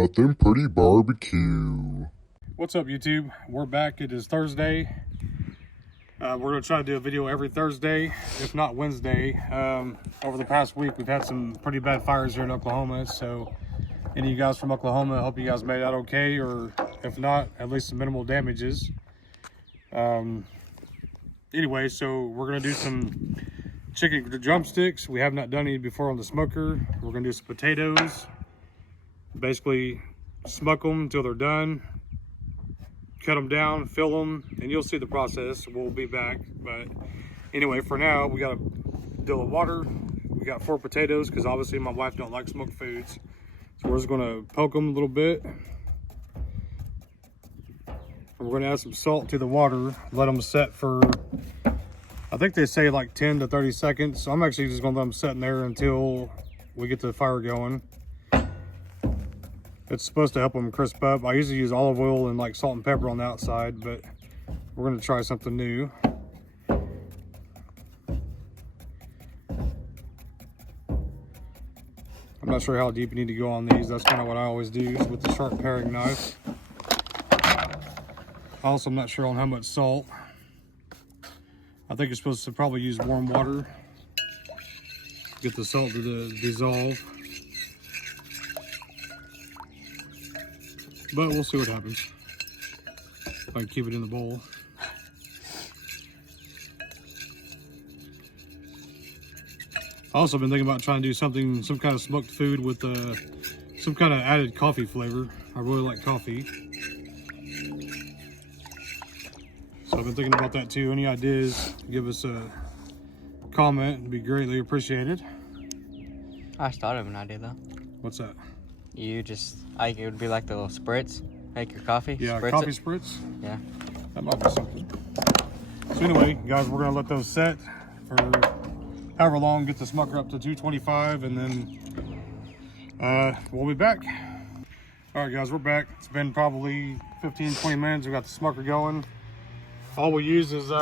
Nothing Pretty Barbecue. What's up, YouTube? We're back. It is Thursday. We're going to try to do a video every Thursday, if not Wednesday. Over the past week, we've had some pretty bad fires here in Oklahoma. So, any of you guys from Oklahoma, I hope you guys made it out okay, or if not, at least some minimal damages. Anyway, so we're going to do some chicken drumsticks. We have not done any before on the smoker. We're going to do some potatoes. Basically, smoke them until they're done. Cut them down, fill them, and you'll see the process. We'll be back. But anyway, for now, we got a dill of water. We got 4 potatoes because obviously my wife don't like smoked foods. So we're just going to poke them a little bit. And we're going to add some salt to the water. Let them set for, I think they say like 10 to 30 seconds. So I'm actually just going to let them set in there until we get the fire going. It's supposed to help them crisp up. I usually use olive oil and like salt and pepper on the outside, but we're going to try something new. I'm not sure how deep you need to go on these. That's kind of what I always do with the sharp paring knife. Also, I'm not sure on how much salt. I think you're supposed to probably use warm water. Get the salt to dissolve. But we'll see what happens. If I can keep it in the bowl. I've also been thinking about trying to do some kind of smoked food with some kind of added coffee flavor. I really like coffee. So I've been thinking about that too. Any ideas, give us a comment. It'd be greatly appreciated. I just thought of an idea though. What's that? You just, it would be like the little spritz. Make your coffee. Yeah, spritz coffee it. spritz. Yeah. That might be something. So anyway, guys, we're gonna let those set for however long, get the smoker up to 225, and then we'll be back. All right, guys, we're back. It's been probably 15-20 minutes. We got the smoker going. All we use is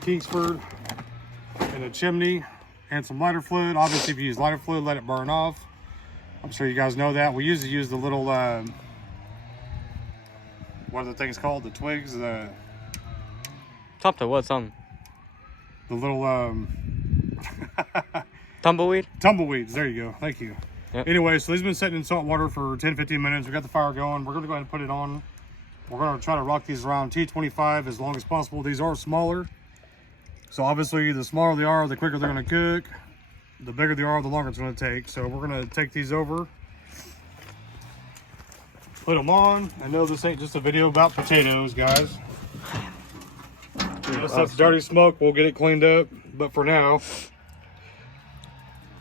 Kingsford and a chimney and some lighter fluid. Obviously, if you use lighter fluid, let it burn off. I'm sure you guys know that. We usually use the little, what are the things called? The twigs? Top to what? Something. The little, Tumbleweed? tumbleweeds. There you go. Thank you. Yep. Anyway, so these have been sitting in salt water for 10-15 minutes. We got the fire going. We're going to go ahead and put it on. We're going to try to rock these around T25 as long as possible. These are smaller. So obviously, the smaller they are, the quicker they're going to cook. The bigger they are, the longer it's going to take. So we're going to take these over, put them on. I know this ain't just a video about potatoes, guys. This stuff's dirty smoke. We'll get it cleaned up. But for now,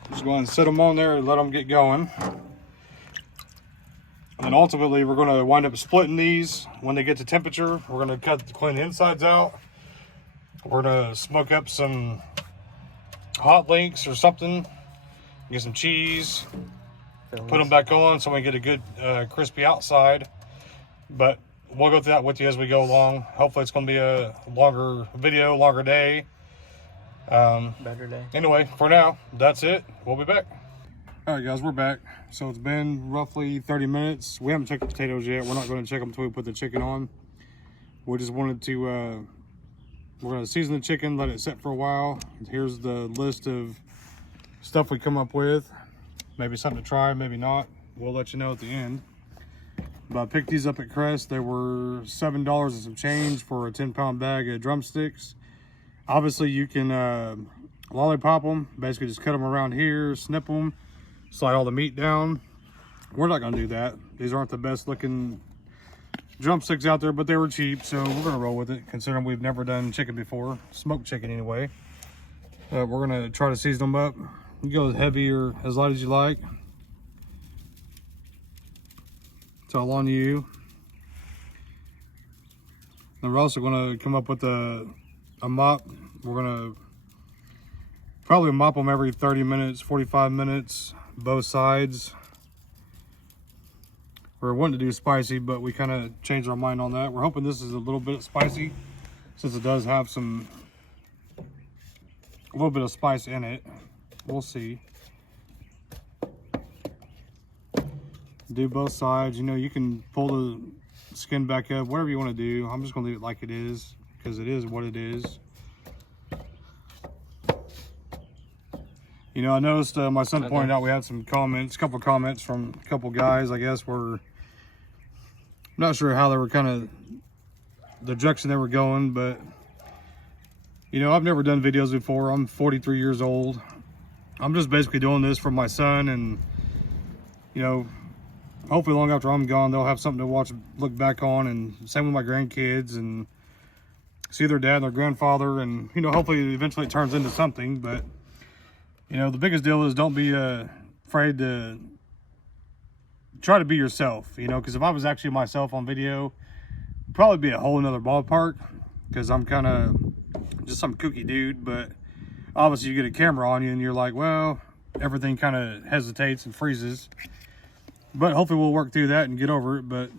just go ahead and set them on there and let them get going. And then ultimately, we're going to wind up splitting these when they get to temperature. We're going to clean the insides out. We're going to smoke up some hot links or something, get some cheese, put them back on so we get a good crispy outside. But we'll go through that with you as we go along. Hopefully it's going to be a longer video, longer day. Better day. Anyway, for now, that's it. We'll be back. All right, guys, we're back. So it's been roughly 30 minutes. We haven't checked the potatoes yet. We're not going to check them until we put the chicken on. We just wanted to we're going to season the chicken, let it set for a while. Here's the list of stuff we come up with. Maybe something to try, maybe not. We'll let you know at the end. But I picked these up at Crest. They were $7 and some change for a 10-pound bag of drumsticks. Obviously, you can lollipop them. Basically, just cut them around here, snip them, slide all the meat down. We're not going to do that. These aren't the best looking drumsticks out there, but they were cheap, so we're gonna roll with it considering we've never done chicken before, smoked chicken anyway. We're gonna try to season them up. You go as heavy or as light as you like. It's all on you. And we're also gonna come up with a mop. We're gonna probably mop them every 30 minutes, 45 minutes, both sides. We're wanting to do spicy, but we kind of changed our mind on that. We're hoping this is a little bit spicy, since it does have a little bit of spice in it. We'll see. Do both sides. You know, you can pull the skin back up, whatever you want to do. I'm just going to leave it like it is because it is what it is. You know, I noticed my son pointed out we had some comments, a couple comments from a couple guys, I guess, were I'm not sure how they were kind of the direction they were going, but you know, I've never done videos before. I'm 43 years old. I'm just basically doing this for my son, and you know, hopefully long after I'm gone, they'll have something to watch, look back on, and same with my grandkids, and see their dad and their grandfather, and you know, hopefully eventually it turns into something. But you know, the biggest deal is don't be afraid to try to be yourself, you know, because if I was actually myself on video, it'd probably be a whole nother ballpark, because I'm kind of just some kooky dude. But obviously you get a camera on you and you're like, well, everything kind of hesitates and freezes. But hopefully we'll work through that and get over it. But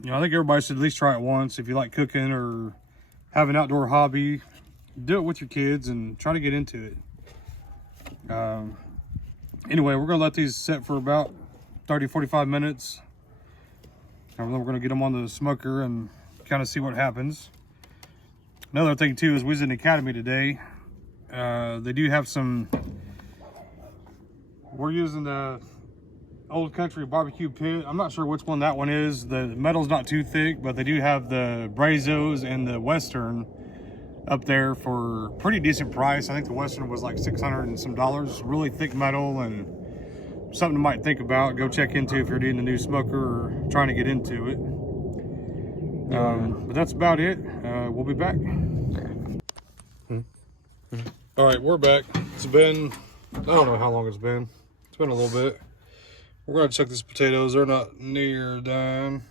you know, I think everybody should at least try it once. If you like cooking or have an outdoor hobby, do it with your kids and try to get into it. Anyway, we're gonna let these sit for about 30-45 minutes, and then we're gonna get them on the smoker and kind of see what happens. Another thing too is we was in the academy today. They do have some, we're using the Old Country barbecue pit. I'm not sure which one that one is. The metal's not too thick, but they do have the Brazos and the Western up there for pretty decent price. I think the Western was like $600 and some dollars. Really thick metal, and something you might think about, go check into if you're needing a new smoker or trying to get into it. But that's about it. We'll be back. All right, we're back. It's been, I don't know how long it's been. It's been a little bit. We're gonna check these potatoes. They're not near done.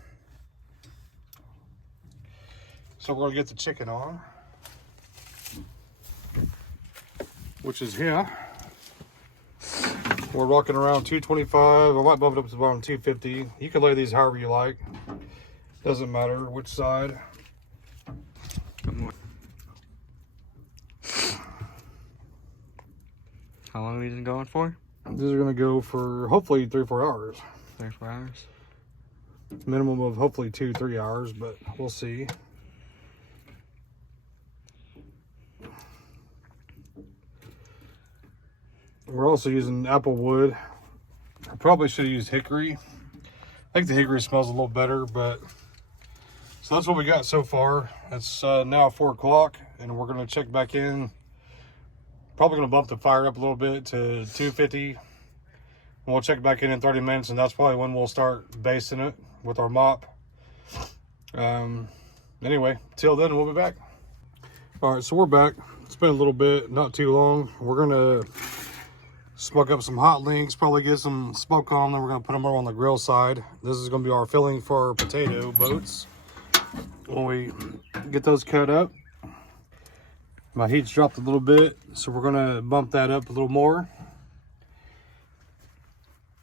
So we're gonna get the chicken on, which is here. We're rocking around 225. I might bump it up to about 250. You can lay these however you like. Doesn't matter which side. How long are these going for? These are gonna go for hopefully 3-4 hours. 3-4 hours. Minimum of hopefully 2-3 hours, but we'll see. We're also using apple wood. I probably should have used hickory. I think the hickory smells a little better, but so that's what we got so far. It's now 4 o'clock, and we're gonna check back in. Probably gonna bump the fire up a little bit to 250. We'll check back in 30 minutes, and that's probably when we'll start basting it with our mop. Anyway, till then, we'll be back. All right, so we're back. It's been a little bit, not too long. We're gonna smoke up some hot links, probably get some smoke on them. We're gonna put them over on the grill side. This is gonna be our filling for our potato boats. When we get those cut up, my heat's dropped a little bit, so we're gonna bump that up a little more.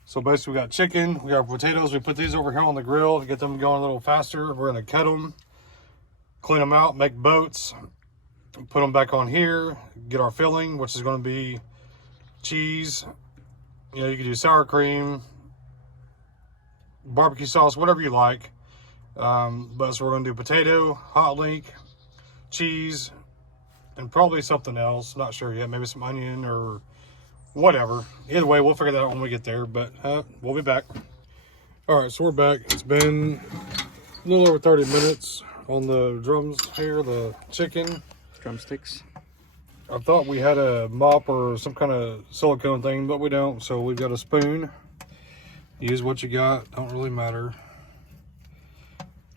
So basically we got chicken, we got potatoes. We put these over here on the grill to get them going a little faster. We're gonna cut them, clean them out, make boats, put them back on here, get our filling, which is gonna be cheese. You know, you can do sour cream, barbecue sauce, whatever you like. But so we're gonna do potato, hot link, cheese, and probably something else. Not sure yet. Maybe some onion or whatever. Either way, we'll figure that out when we get there. But we'll be back. All right, so we're back. It's been a little over 30 minutes on the drums here, the chicken. Drumsticks. I thought we had a mop or some kind of silicone thing, but we don't. So we've got a spoon. Use what you got. Don't really matter.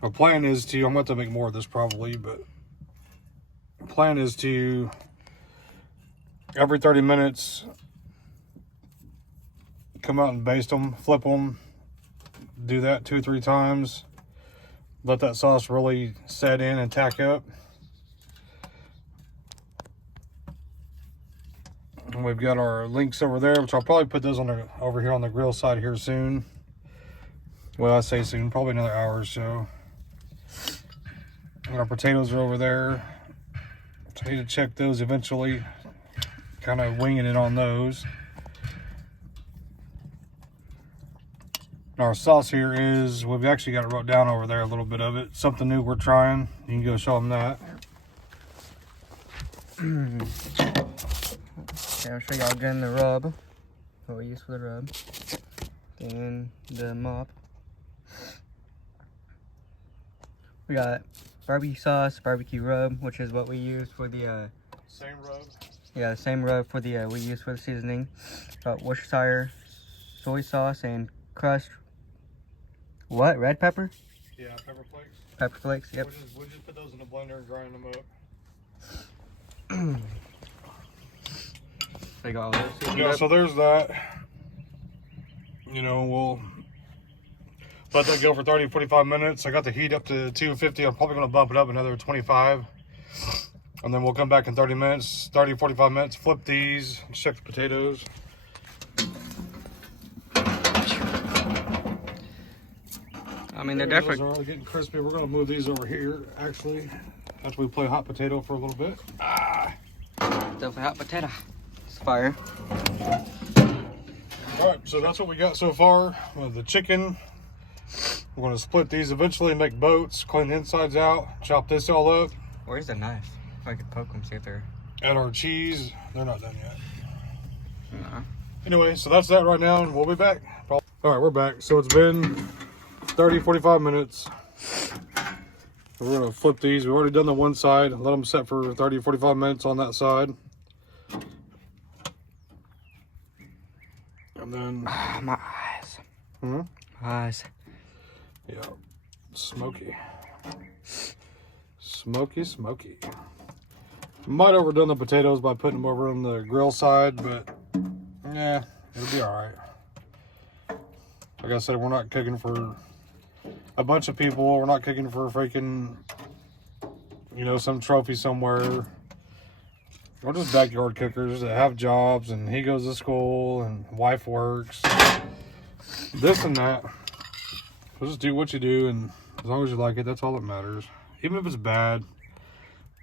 Our plan is to, I'm going to make more of this probably, but the plan is to, every 30 minutes, come out and baste them, flip them, do that 2-3 times. Let that sauce really set in and tack up. And we've got our links over there, which I'll probably put those on the, over here on the grill side here soon. Well, I say soon, probably another hour or so. And our potatoes are over there. So I need to check those eventually. Kind of winging it on those. And our sauce here is, we've actually got it wrote down over there, a little bit of it. Something new we're trying. You can go show them that. Okay, I'll show y'all again the rub. What we use for the rub. Then the mop. We got barbecue sauce, barbecue rub, which is what we use for the Same rub. yeah, the same rub for the we use for the seasoning. Got Worcestershire soy sauce and crushed what? Red pepper? Yeah, pepper flakes. Pepper flakes, yep. We'll just put those in the blender and grind them up. They got all those seasoned Yeah, up. so there's that. You know, we'll let that go for 30-45 minutes. I got the heat up to 250. I'm probably going to bump it up another 25. And then we'll come back in 30 minutes, 30-45 minutes, flip these, check the potatoes. I mean, they're Those definitely are getting crispy. We're going to move these over here, actually, after we play hot potato for a little bit. definitely hot potato. It's fire. All right, so that's what we got so far with the chicken. We're going to split these eventually, make boats, clean the insides out, chop this all up. Where's the knife? If I could poke them, see if they're... Add our cheese. They're not done yet. No. Anyway, so that's that right now, and we'll be back. All right, we're back. So it's been 30-45 minutes. We're going to flip these. We've already done the one side. Let them set for 30-45 minutes on that side. And then... My eyes. Hmm? My eyes. Yeah, smoky. Smoky, smoky. Might have overdone the potatoes by putting them over on the grill side, but yeah, it'll be all right. Like I said, we're not cooking for a bunch of people. We're not cooking for freaking, you know, some trophy somewhere. We're just backyard cookers that have jobs, and he goes to school, and wife works, this and that. We'll just do what you do, and as long as you like it, that's all that matters. Even if it's bad.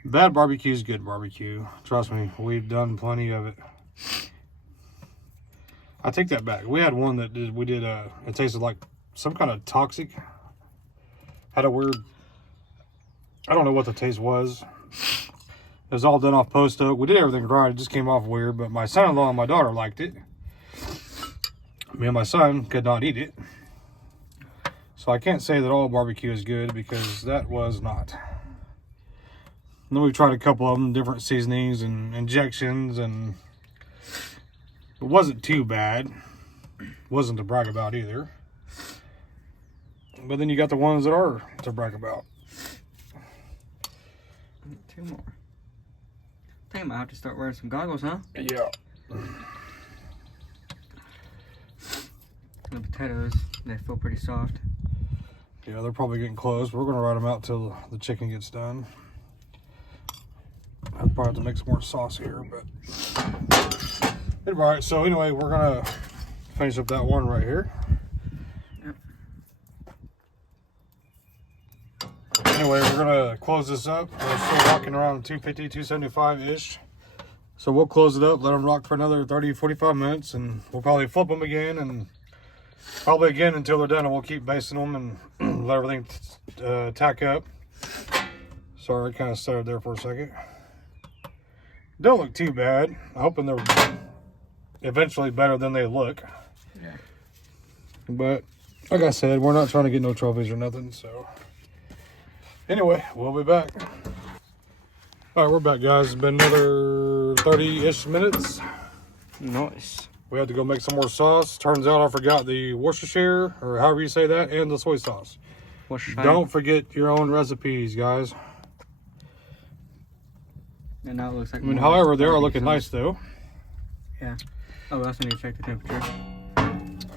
Bad barbecue is good barbecue. Trust me, we've done plenty of it. I take that back. We had one that it tasted like some kind of toxic. Had a weird, I don't know what the taste was. It was all done off post oak. We did everything right. It just came off weird, but my son-in-law and my daughter liked it. Me and my son could not eat it. So I can't say that all barbecue is good, because that was not. And then we've tried a couple of them, different seasonings and injections, and it wasn't too bad. Wasn't to brag about either. But then you got the ones that are to brag about. Two more. I think I might have to start wearing some goggles, huh? Yeah. The potatoes, they feel pretty soft. Yeah, they're probably getting close. We're going to ride them out till the chicken gets done. I'll probably have to make some more sauce here, but... Alright, so anyway, we're going to finish up that one right here. Yep. Anyway, we're going to close this up. We're still rocking around 250, 275-ish. So we'll close it up, let them rock for another 30-45 minutes, and we'll probably flip them again, and probably again until they're done, and we'll keep basting them and let everything tack up. Sorry, I kind of stuttered there for a second. Don't look too bad. I'm hoping they're eventually better than they look. Yeah. But like I said, we're not trying to get no trophies or nothing, so anyway, we'll be back. All right, we're back, guys. It's been another 30-ish minutes. Nice. We had to go make some more sauce. Turns out I forgot the Worcestershire, or however you say that, and the soy sauce. Don't forget your own recipes, guys. And now it looks like... I mean, however, they are looking nice, though. Yeah. Oh, we also need to check the temperature.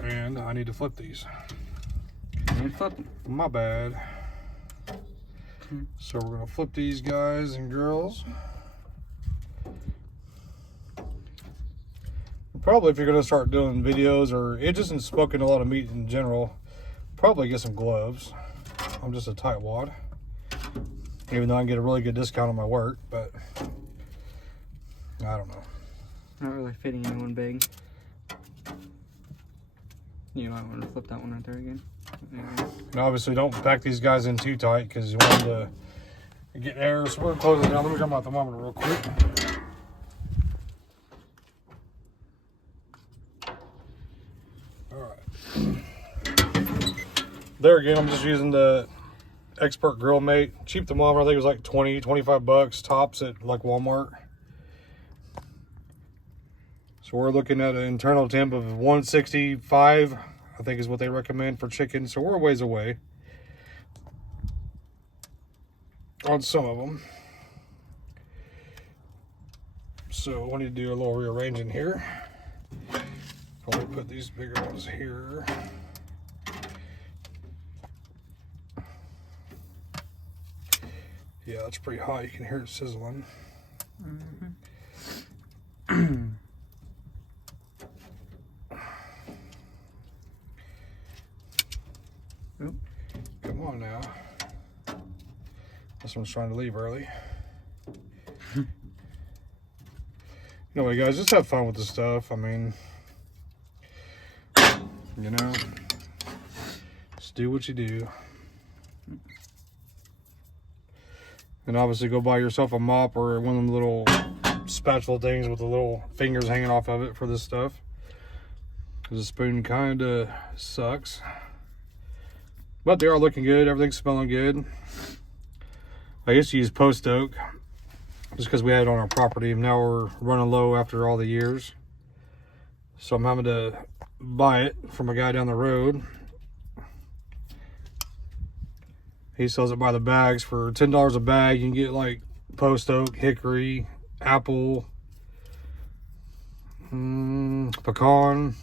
And I need to flip these. And flip them. My bad. So we're going to flip these guys and girls. Probably if you're going to start doing videos or just in smoking a lot of meat in general, probably get some gloves. I'm just a tightwad. Even though I can get a really good discount on my work, but I don't know. Not really fitting anyone big. You might want to flip that one right there again. And obviously don't pack these guys in too tight because you want them to get air. So we're closing it down. Let me grab my thermometer real quick. All right. There again, I'm just using the Expert Grill Mate. Cheap thermometer. I think it was like 20, 25 bucks tops at like Walmart. So we're looking at an internal temp of 165, I think is what they recommend for chicken. So we're a ways away on some of them. So we need to do a little rearranging here. Probably put these bigger ones here. Yeah, that's pretty hot. You can hear it sizzling. Come on now. This one's trying to leave early. Anyway, guys, just have fun with the stuff. I mean, you know, just do what you do. And obviously go buy yourself a mop or one of them little spatula things with the little fingers hanging off of it for this stuff. Because the spoon kind of sucks. But they are looking good. Everything's smelling good. I used to use Post Oak just because we had it on our property. Now we're running low after all the years. So I'm having to buy it from a guy down the road. He sells it by the bags for $10 a bag. You can get like Post Oak, hickory, apple, pecan,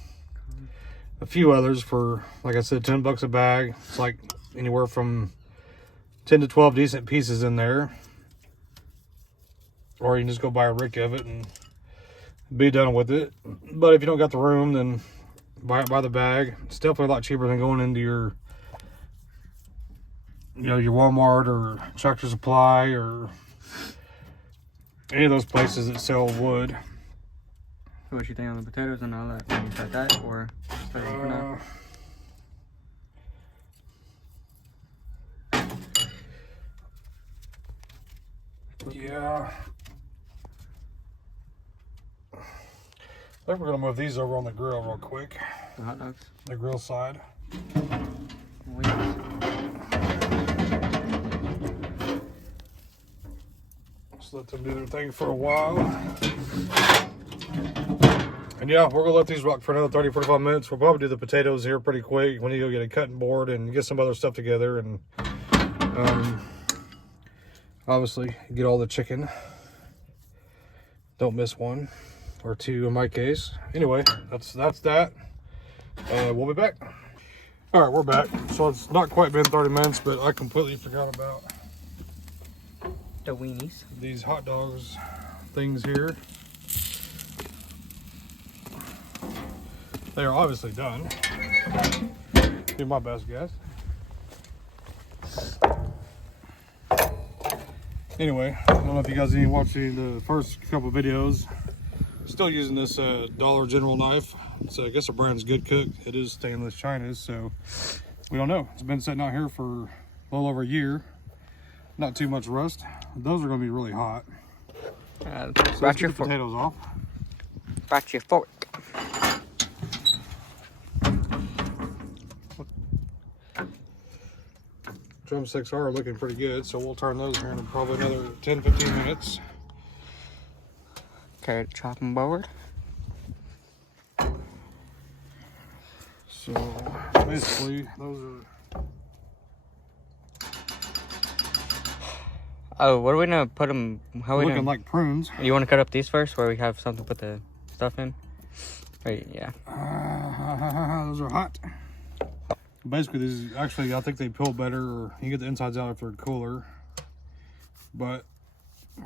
a few others for, like I said, 10 bucks a bag. It's like anywhere from 10 to 12 decent pieces in there. Or you can just go buy a rick of it and be done with it. But if you don't got the room, then buy it by the bag. It's definitely a lot cheaper than going into your, you know, your Walmart or Tractor Supply or any of those places that sell wood. So what you think on the potatoes and all that? When you start that, or start it for now? Yeah. I think we're gonna move these over on the grill real quick. The hot dogs? The grill side. Wait. Just let them do their thing for a while. And yeah, we're gonna let these rock for another 30, 45 minutes. We'll probably do the potatoes here pretty quick. We need to go get a cutting board and get some other stuff together, and obviously get all the chicken. Don't miss one or two in my case. Anyway, that's that. We'll be back. All right, we're back. So it's not quite been 30 minutes, but I completely forgot about The weenies. these hot dogs things here. They are obviously done. Do my best guess. Anyway, I don't know if you guys didn't watch the first couple videos. Still using this Dollar General knife. It's, I guess the brand's Good Cook. It is stainless china, so we don't know. It's been sitting out here for a little over a year. Not too much rust. Those are going to be really hot. So let's get the potatoes off. Brought your fork. Drumsticks are looking pretty good, so we'll turn those here in probably another 10-15 minutes. Carrot chopping board. So basically, those are. Oh, what are we gonna put them? How are we looking gonna, like prunes. You want to cut up these first, where we have something to put the stuff in? Right, yeah. Those are hot. Basically, these actually, I think they peel better, or you get the insides out if they're cooler. But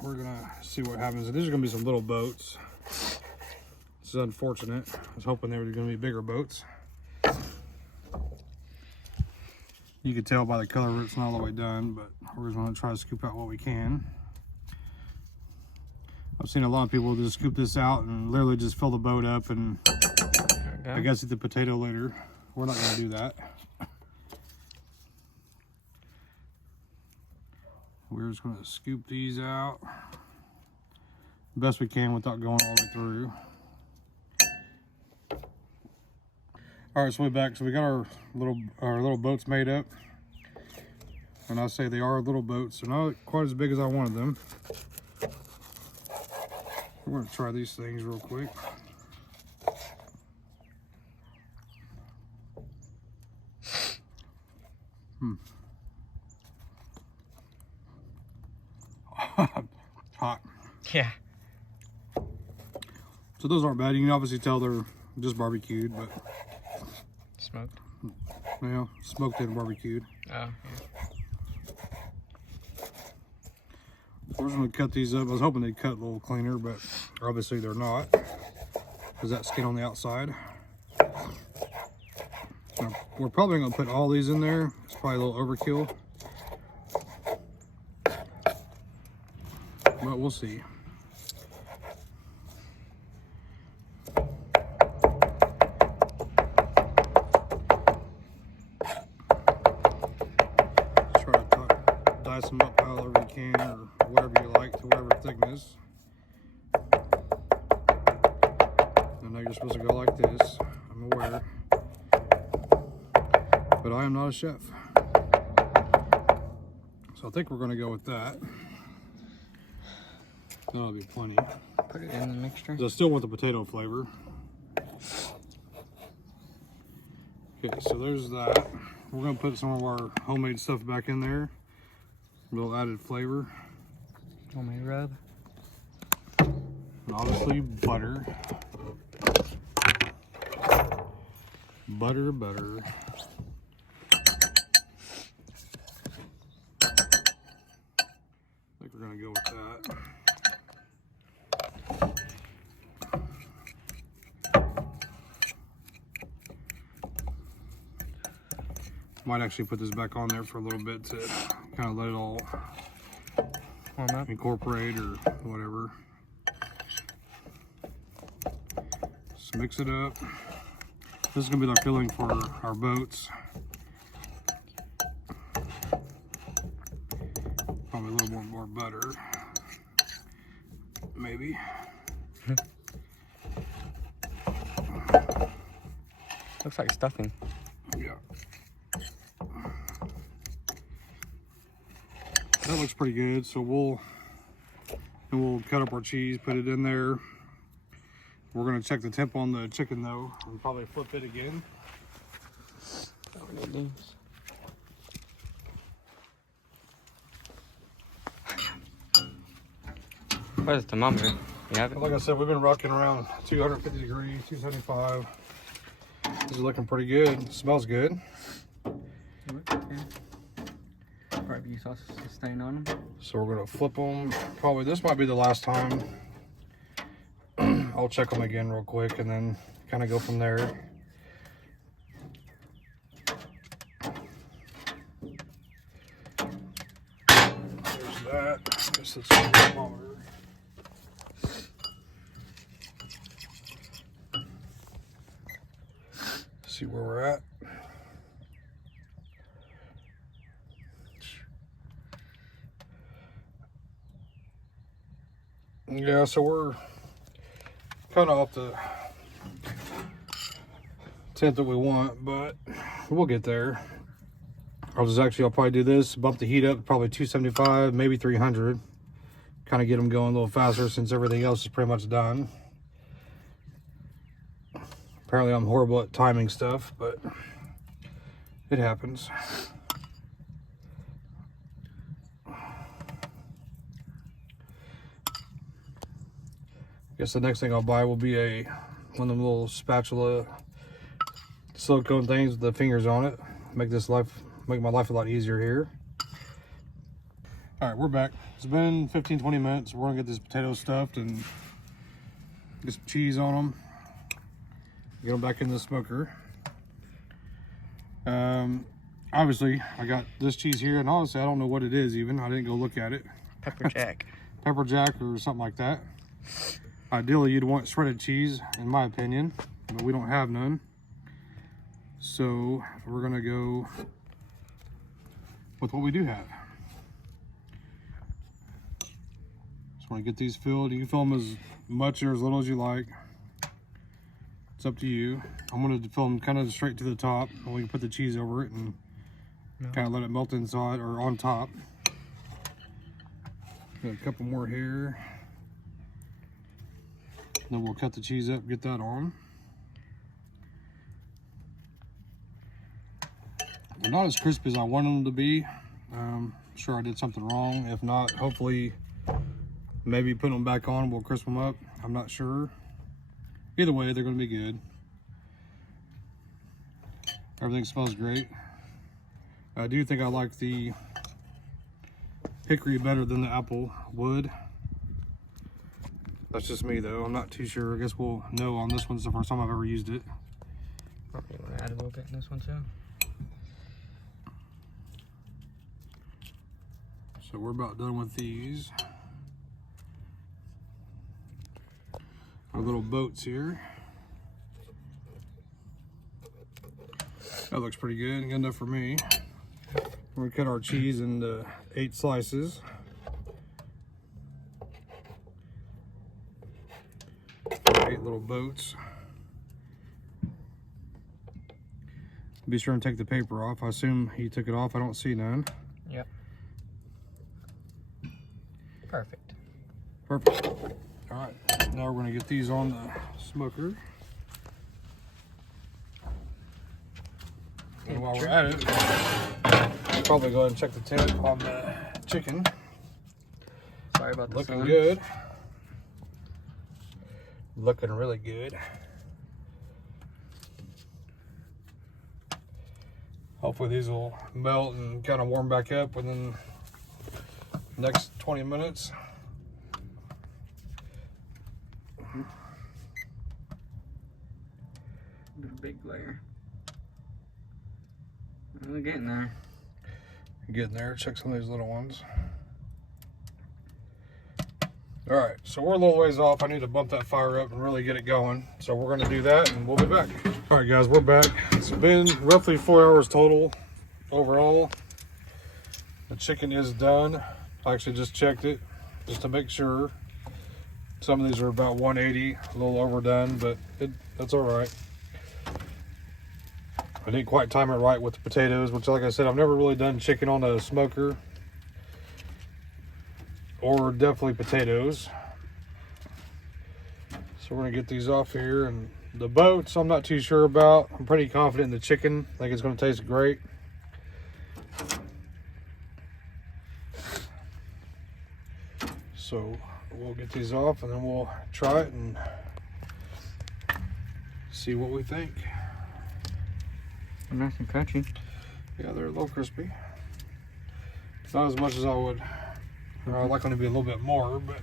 we're gonna see what happens. And these are gonna be some little boats. This is unfortunate. I was hoping they were gonna be bigger boats. You can tell by the color it's not all the way done, but we're just gonna try to scoop out what we can. I've seen a lot of people just scoop this out and literally just fill the boat up and I guess eat the potato later. we're not going to do that. We're just going to scoop these out best we can without going all the way through. All right, so we're back. So we got our little boats made up. And I say they are little boats. They're not quite as big as I wanted them. We're going to try these things real quick. Hot. Yeah. So those aren't bad. You can obviously tell they're just barbecued, but Smoked. yeah, smoked and barbecued. Oh, yeah. We're just going to cut these up. I was hoping they'd cut a little cleaner, but obviously they're not. Because that skin on the outside. Now, we're probably going to put all these in there. It's probably a little overkill. But we'll see. Try to dice them up however you can, or whatever you like, to whatever thickness. I know you're supposed to go like this, I'm aware. But I am not a chef. So I think we're going to go with that. That'll be plenty. Put it in the mixture. I still want the potato flavor. Okay, so there's that. We're going to put some of our homemade stuff back in there. A little added flavor. Homemade rub. And obviously butter. Butter. I think we're going to go with that. Might actually put this back on there for a little bit to kind of let it all Warm up. incorporate or whatever. Just mix it up. This is going to be our filling for our boats. Probably a little more butter. Maybe. Looks like stuffing. Yeah. That looks pretty good. So we'll cut up our cheese, put it in there. We're gonna check the temp on the chicken though, and probably flip it again. Where's the thermometer? You have it? Like I said, we've been rocking around 250 degrees, 275. This is looking pretty good. It smells good. Barbecue sauce is staying on them. So we're gonna flip them. Probably this might be the last time. I'll check them again real quick and then kind of go from there. There's that. Guess it's the thermometer. See where we're at. Yeah, so we're kind of off the temp that we want, but we'll get there. I'll probably do this, bump the heat up, probably 275, maybe 300. Kind of get them going a little faster since everything else is pretty much done. Apparently I'm horrible at timing stuff, but it happens. Guess the next thing I'll buy will be one of them little spatula silicone things with the fingers on it. Make my life a lot easier here. All right, we're back. It's been 15-20 minutes. We're gonna get these potatoes stuffed and get some cheese on them. Get them back in the smoker. Obviously, I got this cheese here, and honestly, I don't know what it is even. I didn't go look at it. Pepper jack. Pepper jack or something like that. Ideally, you'd want shredded cheese, in my opinion, but we don't have none. So we're gonna go with what we do have. Just want to get these filled. You can fill them as much or as little as you like. It's up to you. I'm gonna fill them kind of straight to the top, and we can put the cheese over it and kind of let it melt inside or on top. Got a couple more here. Then we'll cut the cheese up, get that on. They're not as crispy as I wanted them to be. Sure I did something wrong. If not, hopefully maybe putting them back on will crisp them up. I'm not sure. Either way, they're gonna be good. Everything smells great. I do think I like the hickory better than the apple wood. That's just me though. I'm not too sure. I guess we'll know on this one. It's the first time I've ever used it. Probably want to add a little bit in this one too. So we're about done with these. Our little boats here. That looks pretty good. Good enough for me. We're gonna cut our cheese into 8 slices. Eight little boats. Be sure and take the paper off. I assume he took it off. I don't see none. Yep. Perfect. Perfect. All right, now we're gonna get these on the smoker. And while we're at it, I'll probably go ahead and check the temp on the chicken. Sorry about the Looking sun. good. Looking really good. Hopefully these will melt and kind of warm back up within the next 20 minutes. Big layer. We're getting there. Getting there. Check some of these little ones. All right, so we're a little ways off. I need to bump that fire up and really get it going. So we're gonna do that and we'll be back. All right guys, we're back. It's been roughly 4 hours total overall. The chicken is done. I actually just checked it just to make sure. Some of these are about 180, a little overdone, but that's all right. I didn't quite time it right with the potatoes, which like I said, I've never really done chicken on a smoker. Or definitely potatoes. So we're gonna get these off here. And the boats, I'm not too sure about. I'm pretty confident in the chicken. I think it's gonna taste great. So we'll get these off and then we'll try it and see what we think. Nice and crunchy. Yeah, they're a little crispy. Not as much as I would. I'd like them to be a little bit more, but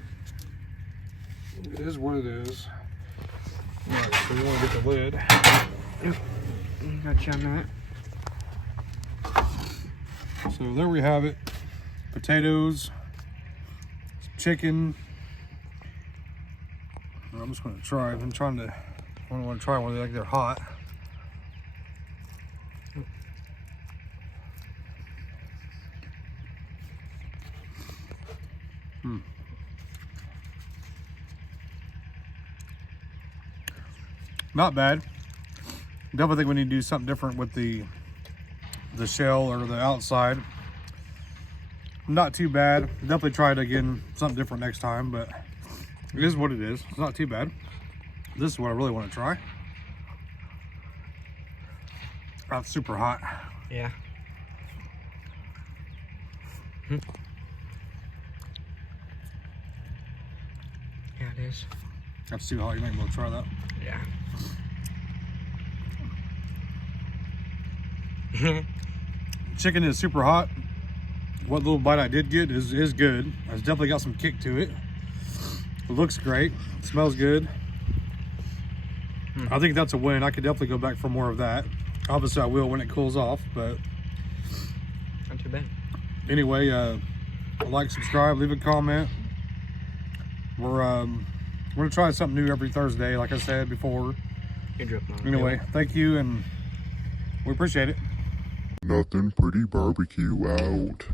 it is what it is. All right, so we want to get the lid. Yep. Got you on that. So there we have it. Potatoes, chicken. I'm just going to try. I've been trying to. I don't want to try one. Like they're hot. Not bad. Definitely think we need to do something different with the shell or the outside. Not too bad. Definitely try it again, something different next time, but it is what it is. It's not too bad. This is what I really want to try. Oh, it's super hot. Yeah. Yeah, it is. That's too hot. You might be able to try that. Yeah. Chicken is super hot. What little bite I did get is good. It's definitely got some kick to it. It looks great. It smells good. I think that's a win. I could definitely go back for more of that. Obviously I will when it cools off, but Not too bad. anyway, like, subscribe, leave a comment. We're gonna try something new every Thursday, like I said before. You're dripping on it. Anyway, thank you and We appreciate it. Nothing Pretty Barbecue out.